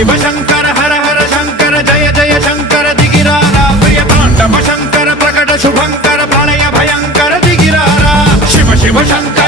शिव शंकर हर हर शंकर जय जय शंकर दिगिरारा प्रिय तांडव शंकर प्रकट शुभंकर प्रलय भयंकर दिगिरारा शिव शिव शंकर